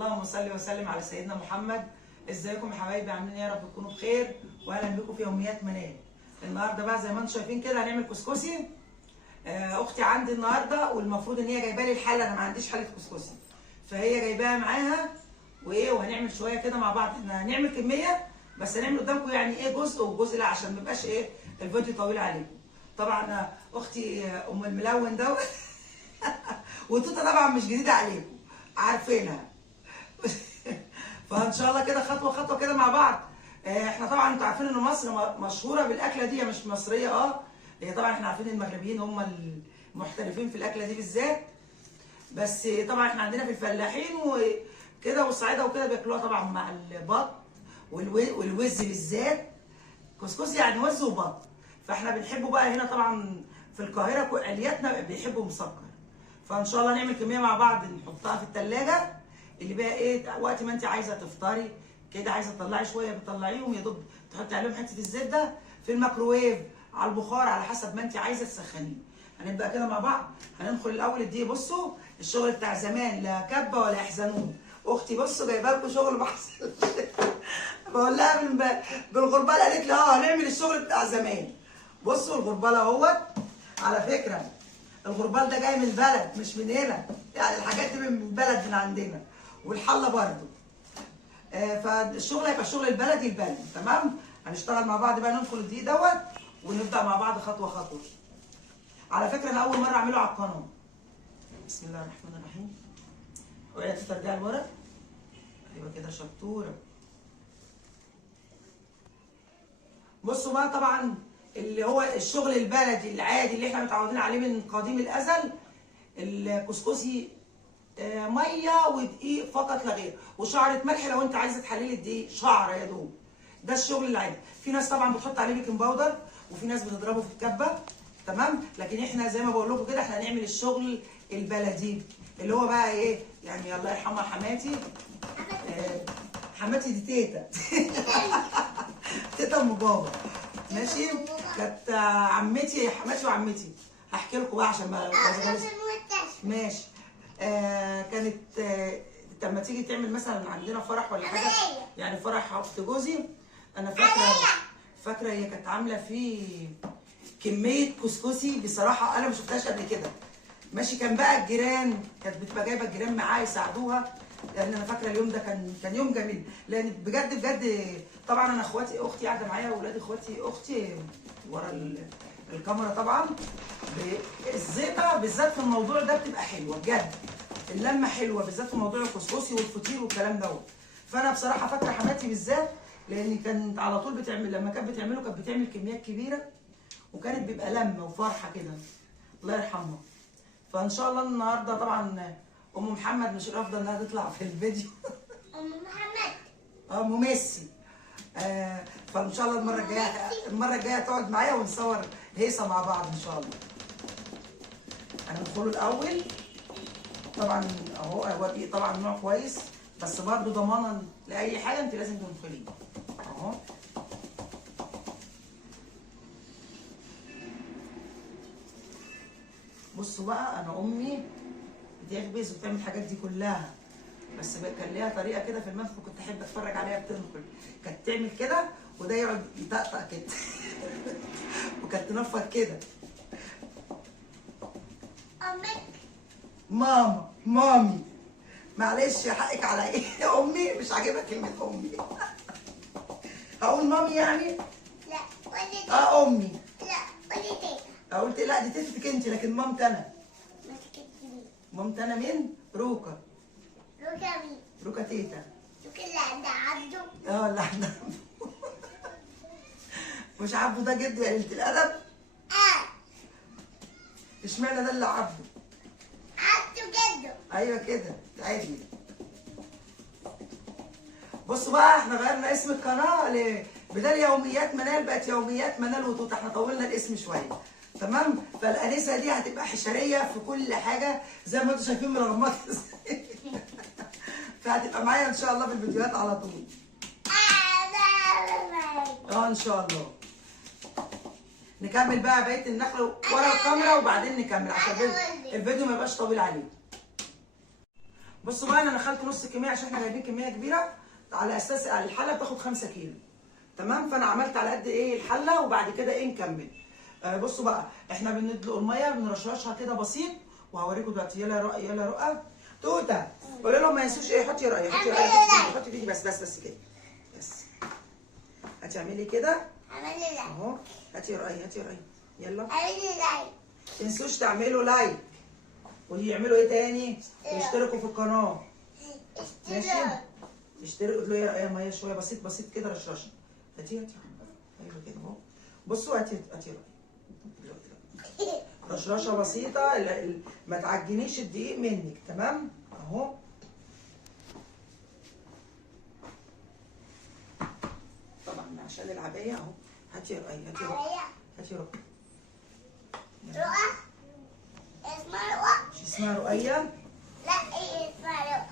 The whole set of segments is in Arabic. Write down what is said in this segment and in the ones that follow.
اللهم صل وسلم على سيدنا محمد. ازيكم يا حبايبي؟ عاملين ايه؟ يا رب تكونوا بخير واهلا بكم في يوميات منال. النهارده بقى زي ما انتم شايفين كده هنعمل كسكسي. اختي عندي النهارده والمفروض ان هي جايبه لي الحله، انا ما عنديش حله كسكسي، فهي جايباها معاها وهنعمل شويه كده مع بعض. احنا هنعمل كميه بس هنعمل قدامكم يعني ايه جزء وجزء، لا عشان ما يبقاش ايه الفيديو طويل عليكم. طبعا اختي ام الملون دوت وتوته طبعا مش جديده عليكم، عارفينها. فان شاء الله كده خطوه خطوه كده مع بعض. احنا طبعا انتوا عارفين ان مصر مشهوره بالاكله دي، مش مصريه هي طبعا احنا عارفين المغربيين هم المحترفين في الاكله دي بالذات، بس طبعا احنا عندنا في الفلاحين وكده والصعيده وكده بياكلوها طبعا مع البط والوز بالذات. كسكسي يعني وز وبط، فاحنا بنحبه بقى هنا طبعا في القاهره علياتنا بيحبوا مسكر. فان شاء الله نعمل كميه مع بعض نحطها في الثلاجه، اللي بقى ايه وقت ما انت عايزه تفطري كده، عايزه تطلعي شويه بتطلعيهم يا دوب تحطي عليهم حته الزبده في الميكروويف على البخار على حسب ما انت عايزه تسخنيه. هنبدا كده مع بعض. هندخل الاول الدقيق. بصوا الشغل بتاع زمان، لا كبه ولا يحزنون. اختي بصوا جايبه لكم شغل بحصل بقول لها بالغرباله، قالت لي هنعمل الشغل بتاع زمان. بصوا الغرباله اهوت، على فكره الغربال ده جاي من البلد مش من هنا، يعني الحاجات دي من البلد من عندنا، والحله برده. فالشغل هيبقى الشغل البلدي. تمام. هنشتغل مع بعض بقى، ندخل الدقيق دوت ونبدا مع بعض خطوه خطوه. على فكره انا اول مره اعمله على القناه. بسم الله الرحمن الرحيم. اوعي ترجعي لورا. ايوه كده شطوره. بصوا بقى طبعا اللي هو الشغل البلدي العادي اللي احنا متعودين عليه من قديم الازل، الكسكسي ميه ودقيق فقط لا غير، وشعره ملح لو انت عايزه تحللي الدقيق شعره يا دوب. ده الشغل العادي. في ناس طبعا بتحط عليه بيكنج باودر وفي ناس بتضربه في الكبه، تمام. لكن احنا زي ما بقول لكم كده احنا هنعمل الشغل البلدي اللي هو بقى ايه يعني. الله يرحمها حماتي. حماتي دي تيتا تيتا ام بابا، ماشي. كانت عمتي، حماتي وعمتي. هحكي لكم بقى عشان ما ماشي. كانت لما تيجي تعمل مثلا عندنا فرح ولا حاجه، يعني فرح اخت جوزي، انا فاكره هي كانت عامله فيه كميه كسكسي بصراحه انا ما شفتهاش قبل كده. ماشي. كان بقى الجيران كانت بتبقى جايبه الجيران معاها يساعدوها، لان انا فاكره اليوم ده كان يوم جميل، لان بجد بجد طبعا انا اختي قاعده معايا واولاد اختي ورا الكاميرا طبعا. الزيطه بالذات في الموضوع ده بتبقى حلوه بجد، اللمه حلوه بالذات في موضوع الكسكسي والفطير والكلام دوت. فانا بصراحه فاكره حماتي بالذات، لان كانت على طول بتعمل، لما كانت بتعمله كانت بتعمل كميات كبيره وكانت بيبقى لمه وفرحه كده. الله يرحمها. فان شاء الله النهارده طبعا ام محمد مش رافضه انها تطلع في الفيديو ام محمد ام ميسي. فان شاء الله المره الجايه تقعد معايا ونصور هيصه مع بعض ان شاء الله. هندخله الاول طبعا اهو. هو دي طبعا نوع كويس، بس برضه ضمانا لاي حاجه انت لازم تدخليه اهو. بصوا بقى انا امي بتخبز وبتعمل الحاجات دي كلها، بس كان ليها طريقه كده في المنفى كنت احب اتفرج عليها بتنخل. كانت تعمل كده وده يقعد يطقطق كده وكانت تنفض كده. امك مامي معلش حقك على ايه امي مش عاجبها كلمه امي اقول مامي يعني؟ لا قولي تيتا. امي. لا قولي تيتا. قلت لا دي تيتك انت، لكن مامتي انا. ماسكت مين؟ مامتي انا مين؟ روكا. روكا مين؟ روكا تيتا. روكا اللي عندها عبده. اللي عندها مش عبده ده جده يا قلة الادب؟ اشمعنى ده اللي عبده؟ عبده جده. ايوه كده عادي. بصوا بقى احنا غيرنا اسم القناه بدل يوميات منال بقت يوميات منال وتوته، احنا طولنا الاسم شويه، تمام. فالانسه دي هتبقى حشريه في كل حاجه زي ما انتم شايفين من رغمات فهتبقى معايا ان شاء الله في الفيديوهات على طول. ان شاء الله. نكمل بقى بقيه النخله ورا الكاميرا وبعدين نكمل عشان الفيديو ما يبقاش طويل عليكم. بصوا بقى انا دخلت نص الكميه عشان احنا جايبين كميه كبيره، على اساس الحله بتاخد 5 كيلو. تمام، فانا عملت على قد ايه الحله وبعد كده ايه نكمل. بصوا بقى احنا بندلق الميه بنرشرشها كده بسيط، وهوريكم دلوقتي. يلا يا رؤى، يلا يا رؤى. توته قولي لهم ما ينسوش ايه، حطي رأي، حطي رأي، حطي ايدي بس كده بس. هتعملي كده عملي لايك اهو. هاتي رأي، هاتي رأي، يلا. عملي لايك تنسوش تعملوا لايك، ويعملوا ايه تاني؟ ويشتركوا في القناه. ماشي، اشتركوا. ادلوا يا ميه شويه بسيط بسيط كده، رشرشه. هاتي هاتي ايوه كده اهو. بصوا هاتي هاتي رأي، رشرشه بسيطه، ما تعجنيش الدقيق منك. تمام اهو. طبعا عشان العبايه اهو. هاتي رأي، هاتي رأي، هاتي رأي. رؤى اسمها رؤى. مش اسمها رؤية؟ لا ايه اسمها رؤى.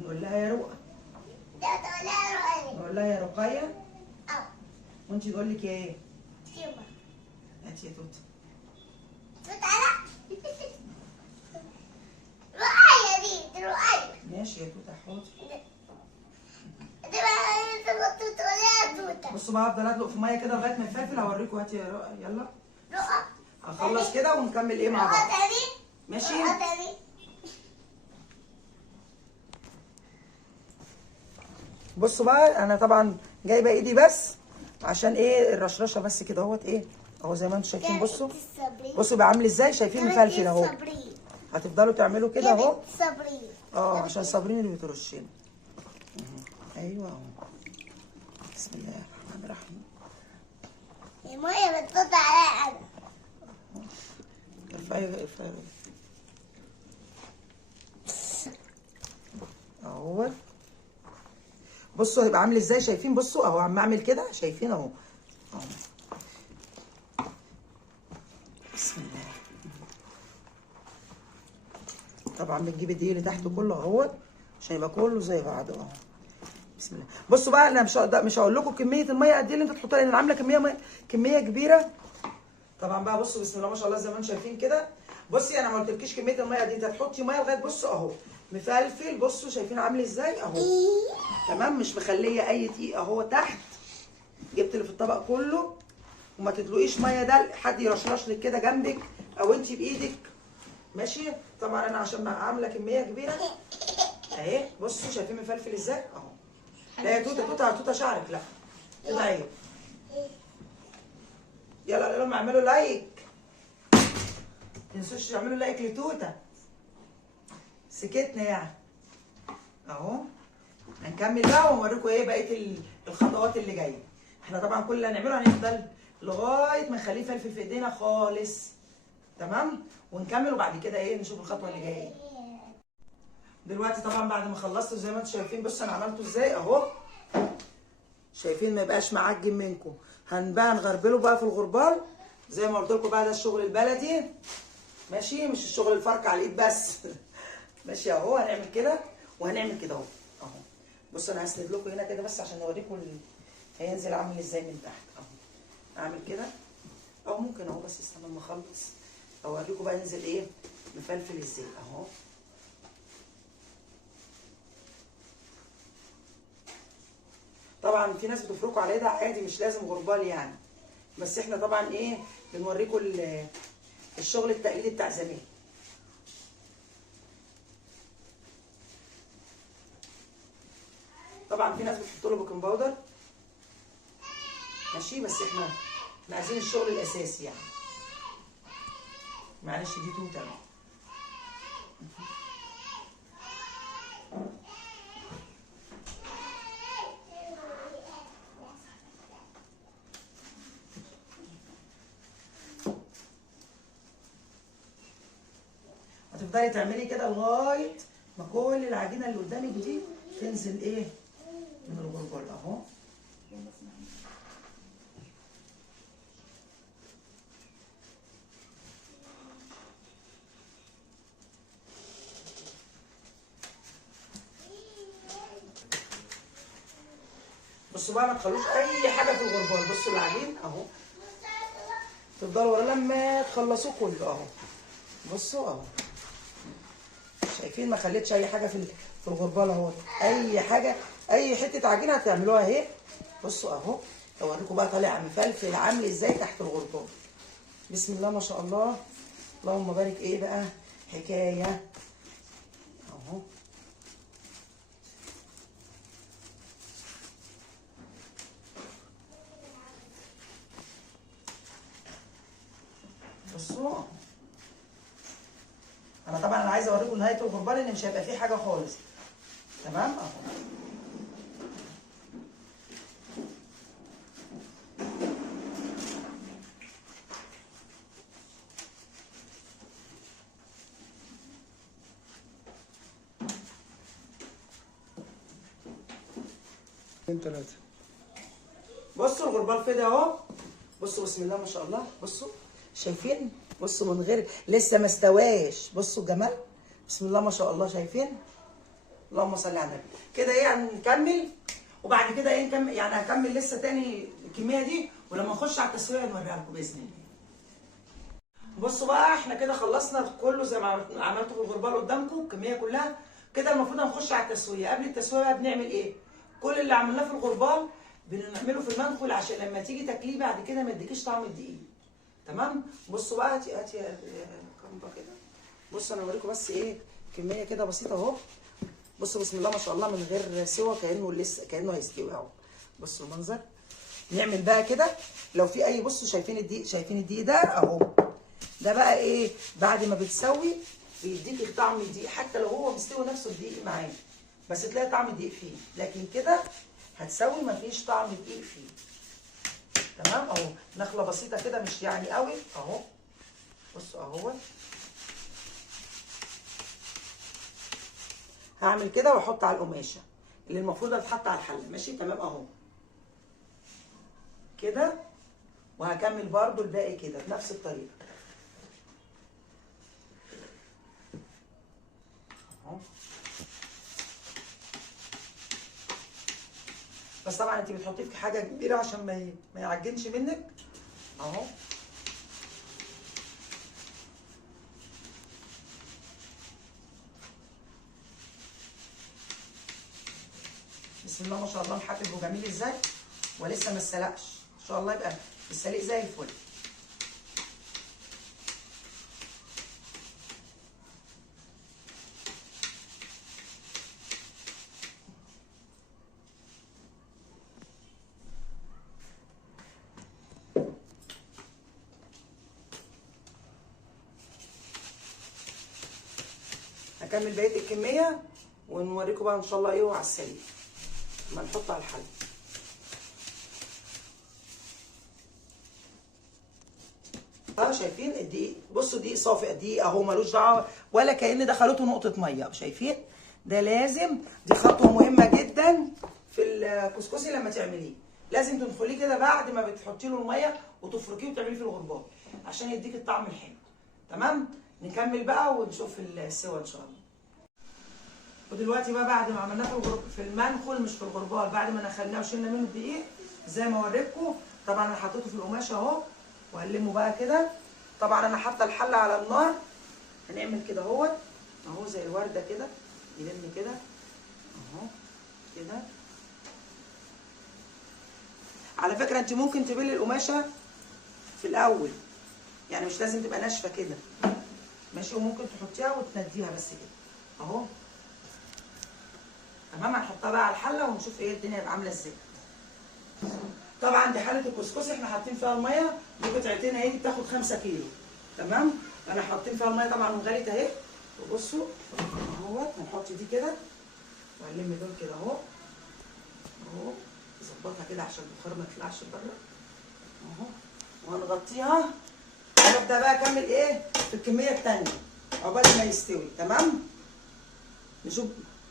نقول لها يا رؤى. ده تقول لها رؤى. نقول لها يا رقية. اه وانت تقول لك ايه؟ شوفها. هاتي يا توته. تعالى. رؤية دي رؤية. ماشي يا توته حاضر. دي بقى انت كنت تقوليها توتة. بصوا بقى هفضل ادلق في ميه كده لغايه ما الفلفل. هوريكم. هاتي يا رؤى يلا. رؤى. هنخلص كده ونكمل ايه مع رؤى بعض. تاني. ماشي. رؤى تاني. بصوا بقى انا طبعا جايبه ايدي بس عشان ايه الرشرشه بس كده اهوت ايه اهو زي ما انتم شايفين. بصوا بصوا بقى عامل ازاي، شايفين مفلفل اهو. هتفضلوا تعملوا كده اهو. صابرين. عشان صابرين اللي بترشين. ايوه اهو. بسم الله الرحمن الرحيم. المية بتطلع عليا انا. ارفعي ارفعي اهو. بصوا هيبقى عامل ازاي، شايفين؟ بصوا اهو عم اعمل كده، شايفين اهو. بسم الله. طبعا بنجيب الدقيق اللي تحته كله اهو عشان يبقى كله زي بعضه اهو. بسم الله. بصوا بقى انا مش هقول لكم كميه الميه قد ايه اللي انتوا تحطوها، لان انا عامله كميه كبيره. طبعا بقى بصوا بسم الله ما شاء الله زي ما انتم شايفين كده. بصي انا ما قلتلكيش كميه الميه دي، انت هتحطي ميه لغايه بصوا اهو مفلفل. بصوا شايفين عامل ازاي اهو. تمام، مش مخليه اي دقيق اهو تحت. جبت اللي في الطبق كله. وما تدلقيش ميه ده حد يرشرش لك كده جنبك او انت بايدك. ماشي. طبعا انا عشان عامله كميه كبيره اهي. بصوا شايفين مفلفل ازاي اهو. لا يا توته، توته شعرك لا كده عيب. يلا لهم اعملوا لايك، متنسوش تعملوا لايك لتوته. سكتنا يعني اهو. هنكمل بقى ونوريكم ايه بقيه الخطوات اللي جايه. احنا طبعا كل اللي هنعمله هنفضل لغايه ما نخليه فلفل في ايدينا خالص. تمام، ونكمل وبعد كده ايه نشوف الخطوه اللي جايه ايه. دلوقتي طبعا بعد ما خلصت زي ما انتم شايفين، بصوا انا عملته ازاي اهو. شايفين ما يبقاش معجن منكم. بقى نغربله بقى في الغربال زي ما قلت لكم بقى، ده الشغل البلدي. ماشي، مش الشغل الفرق على الايد بس. ماشي اهو. هنعمل كده وهنعمل كده اهو اهو. بصوا انا هسند لكم هنا كده بس عشان اوريكم هينزل عامل ازاي من تحت اهو. اعمل كده او ممكن اهو، بس استنى لما اخلص اوريكم بقى ينزل ايه مفلفل ازاي اهو. طبعا في ناس بتفركوا على ايدها عادي، مش لازم غربال يعني، بس احنا طبعا ايه بنوريكم الشغل التقليدي بتاع زمان. طبعا في ناس بتحط له بيكنج باودر. ماشي، بس احنا عايزين الشغل الاساسي يعني. معلش دي توته. هتفضلي تعملي كده لغايه ما كل العجينه اللي قدامك دي تنزل ايه من الغربال اهو. بصوا بقى ما تخلوش اي حاجه في الغربال. بصوا العجين اهو. تفضلوا ورا لما تخلصوه كله اهو. بصوا اهو. شايفين ما خليتش اي حاجه في الغربال اهو. اي حاجه، اي حته عجينه هتعملوها اهي. بصوا اهو، اوريكم بقى طالع مفلفل عامل ازاي تحت الغربال. بسم الله ما شاء الله، اللهم بارك. ايه بقى حكايه اهو. بصوا انا طبعا عايزه اوريكم نهايه الغربال ان مش هيبقى فيه حاجه خالص. تمام اهو. ثلاثة. بصوا الغربال فدا اهو. بصوا بسم الله ما شاء الله. بصوا شايفين؟ بصوا من غير لسه ما استواش. بصوا الجمال، بسم الله ما شاء الله. شايفين؟ اللهم صل على النبي. كده ايه هنكمل، وبعد كده ايه نكمل، يعني هكمل لسه تاني الكميه دي، ولما نخش على التسويه نوريها لكم باذن الله. بصوا بقى احنا كده خلصنا كله زي ما عملته في الغربال قدامكم الكميه كلها. كده المفروض هنخش على التسويه. قبل التسويه بقى بنعمل ايه؟ كل اللي عملناه في الغربال بنعمله في المنخل عشان لما تيجي تاكليه بعد كده ما يديكيش طعم الدقيق. تمام؟ بصوا بقى هاتي يا كامبا كده. بصوا انا اوريكم بس ايه كميه كده بسيطه اهو. بصوا بسم الله ما شاء الله من غير سوى، كانه هيستوي اهو. بصوا المنظر. نعمل بقى كده لو في اي، بصوا شايفين الدقيق، شايفين الدقيق ده اهو. ده بقى ايه بعد ما بتسوي بيديك طعم الدقيق، حتى لو هو مستوي نفسه الدقيق معاه بس تلاقي طعم الدقيق فيه، لكن كده هتسوي مفيش طعم الدقيق فيه. تمام اهو. نخله بسيطه كده مش يعني قوي اهو. بصوا اهو. هعمل كده واحط على القماشه اللي المفروض هتتحط على الحله. ماشي تمام اهو كده. وهكمل برضو الباقي كده بنفس الطريقه اهو. بس طبعا انت بتحطيه في حاجه كبيره عشان ما يعجنش منك اهو. بسم الله ما شاء الله محبب وجميل ازاي، ولسه ما اتسلقش. ان شاء الله يبقى السليق زي الفل. هكمل بقيه الكميه ونوريكم بقى ان شاء الله ايه على السريع لما نحط على الحله. شايفين الدقيق؟ بصوا دقيق صافي، الدقيق اهو ملوش دعوه ولا كأن دخلته نقطه ميه. شايفين؟ ده لازم، دي خطوه مهمه جدا في الكسكسي لما تعمليه. لازم تدخليه كده بعد ما بتحطي له الميه وتفركيه وتعمليه في الغربال عشان يديك الطعم الحلو. تمام؟ نكمل بقى ونشوف السوا ان شاء الله. ودلوقتي بقى بعد ما عملناه في المنخل مش في الغربال، بعد ما نخلناه وشلنا منه الدقيق زي ما وريتكم. طبعا انا حطيته في القماشه اهو وهلمه بقى كده. طبعا انا حاطه الحله على النار. هنعمل كده اهو زي الورده كده، يلم كده اهو كده. على فكره انت ممكن تبلي القماشه في الاول، يعني مش لازم تبقى ناشفه كده ماشي، وممكن تحطيها وتنديها بس كده اهو. تمام. هنحطها بقى على الحله ونشوف ايه الدنيا هتبقى عامله ازاي. طبعا دي حله الكسكسي احنا حاطين فيها الميه دي قطعتين اهي، دي بتاخد 5 كيلو. تمام. انا حاطين فيها الميه طبعا وغليت اهي. وبصوا اهوت هنحط دي كده وهنلم دول كده اهو نظبطها كده عشان البخار ما يطلعش بره اهو. وهنغطيها ونبدا بقى اكمل ايه في الكميه الثانيه عقبال ما يستوي. تمام.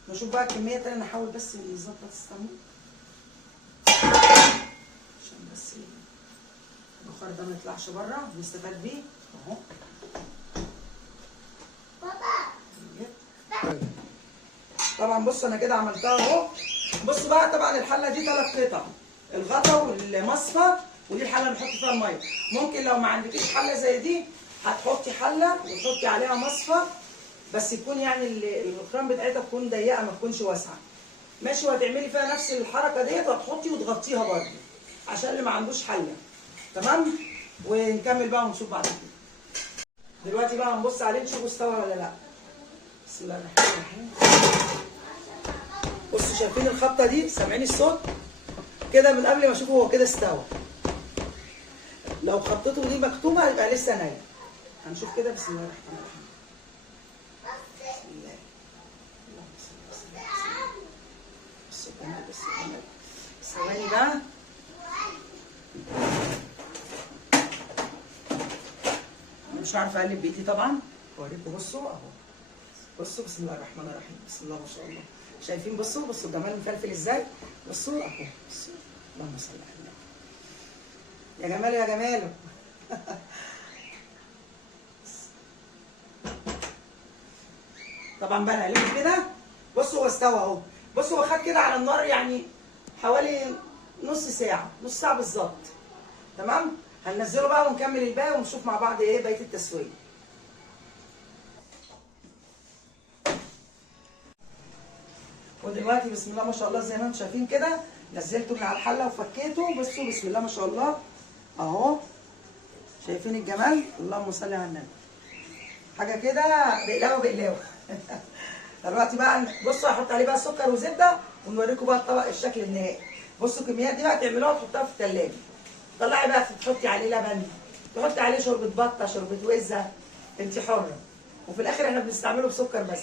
نشوف بقى الكميه الثانيه. نحاول بس نظبط السمنه عشان بس البخار ده ما يطلعش بره نستفاد بيه اهو. طبعا بصوا انا كده عملتها اهو. بصوا بقى طبعا الحله دي 3 قطع، الغطا والمصفى، ودي الحله اللي نحط فيها الميه. ممكن لو ما عندكيش حله زي دي هتحطي حله وتحطي عليها مصفى بس يكون يعني الخرام بتاعتها تكون ضيقه ما تكونش واسعه. ماشي. وهتعملي فيها نفس الحركه ديت وهتحطي وتغطيها برده عشان اللي ما عندوش حله. تمام. ونكمل بقى ونشوف بعد كده. دلوقتي بقى هنبص عليه نشوفه استوى ولا لا. بسم الله الرحمن الرحيم. بصوا شايفين الخبطه دي؟ سامعين الصوت كده؟ من قبل ما اشوفه هو كده استوى. لو خبطته دي مكتومه يبقى لسه نايم. هنشوف كده. بسم الله الرحمن الرحيم. بسم الله. اللهم صل وسلم. بصوا الجمال. بصوا الجمال. ثواني بقى. مش عارفه اقلب بايدي طبعا. اوريكم. بصوا اهو. بصوا بسم الله الرحمن الرحيم. بسم الله ما شاء الله. شايفين؟ بصوا بصوا الجمال مفلفل ازاي. بصوا اهو. بصوا. اللهم صل على النبي. يا جماله يا جماله. طبعا بقى نقلبه كده. بصوا هو استوى اهو. بصوا هو خد كده على النار يعني حوالي نص ساعه، نص ساعه بالظبط. تمام. هننزله بقى ونكمل الباقي ونشوف مع بعض ايه بقيه التسويه. ودلوقتي بسم الله ما شاء الله زي ما انتم شايفين كده نزلته من على الحله وفكيته. بصوا بسم الله ما شاء الله اهو. شايفين الجمال؟ اللهم صل على النبي. حاجه كده بقلاوه بقلاوه. دلوقتي بقى بصوا هحط عليه بقى سكر وزبده ونوريكم بقى الطبق الشكل النهائي. بصوا الكميات دي بقى تعملوها وتحطوها في الثلاجه. طلعي بقى تحطي عليه لبن، تحطي عليه شوربه بطه، شوربه وزه، انت حره. وفي الاخر احنا بنستعمله بسكر بس.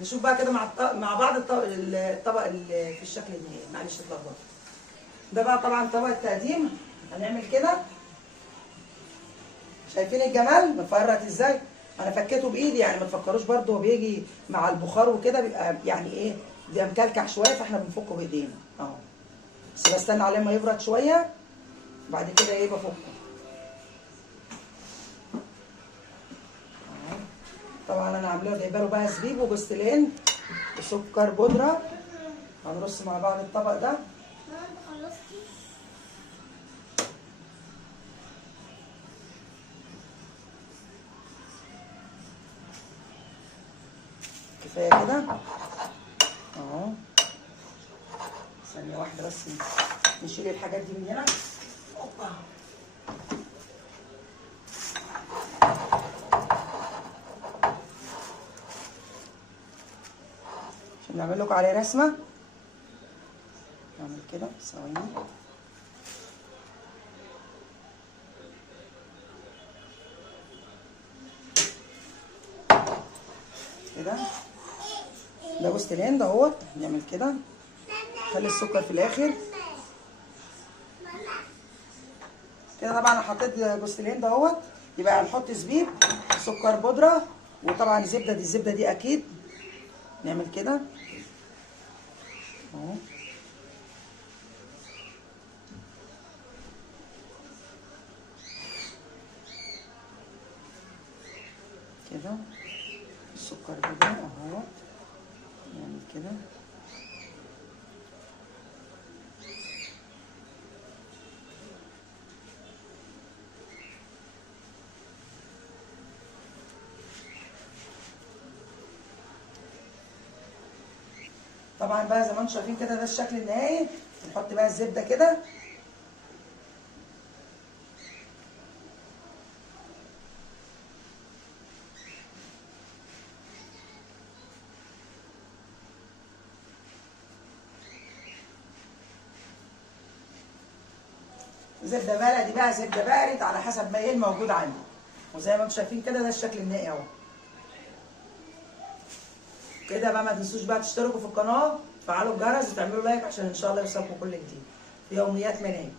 نشوف بقى كده مع بعض الطبق اللي في الشكل النهائي. معلش اتلخبطت. ده بقى طبعا طبق التقديم. هنعمل كده. شايفين الجمال مفرط ازاي؟ انا فكيته بايدي يعني ما تفكروش برده هو بيجي مع البخار وكده بيبقى يعني ايه بيبقى مكلكع شويه فاحنا بنفكه بايدينا اهو. بس بستنى عليه ما يبرد شويه بعد كده ايه بفكه. طبعا انا عاملاه جايبه له بقى زبيب وجوزتين وسكر بودره. هنرص مع بعض الطبق ده. كفايه كده اهو. ثانيه واحده بس نشيل الحاجات دي من هنا. اوبا. عشان نعمل لكم عليه رسمه. نعمل كده ثواني. كده ده جوز الهند اهوت. نعمل كده. خلي السكر في الاخر كده. طبعا انا حطيت جوز الهند اهوت. يبقى هنحط زبيب، سكر بودره، وطبعا زبده. دي الزبده دي اكيد. نعمل كده اهو. كده السكر بودره اهو. نعمل كده. طبعا بقى زي ما انتم شايفين كده ده الشكل النهائي. نحط بقى الزبده كده. زبده بلدي بقى زبده بارد على حسب ما ايه الموجود عندي. وزي ما انتم شايفين كده ده الشكل النهائي اهو. كده بقى ما تنسوش بقى تشتركوا في القناه، تفعلوا الجرس وتعملوا لايك عشان ان شاء الله يوصلكم كل جديد في يوميات منام.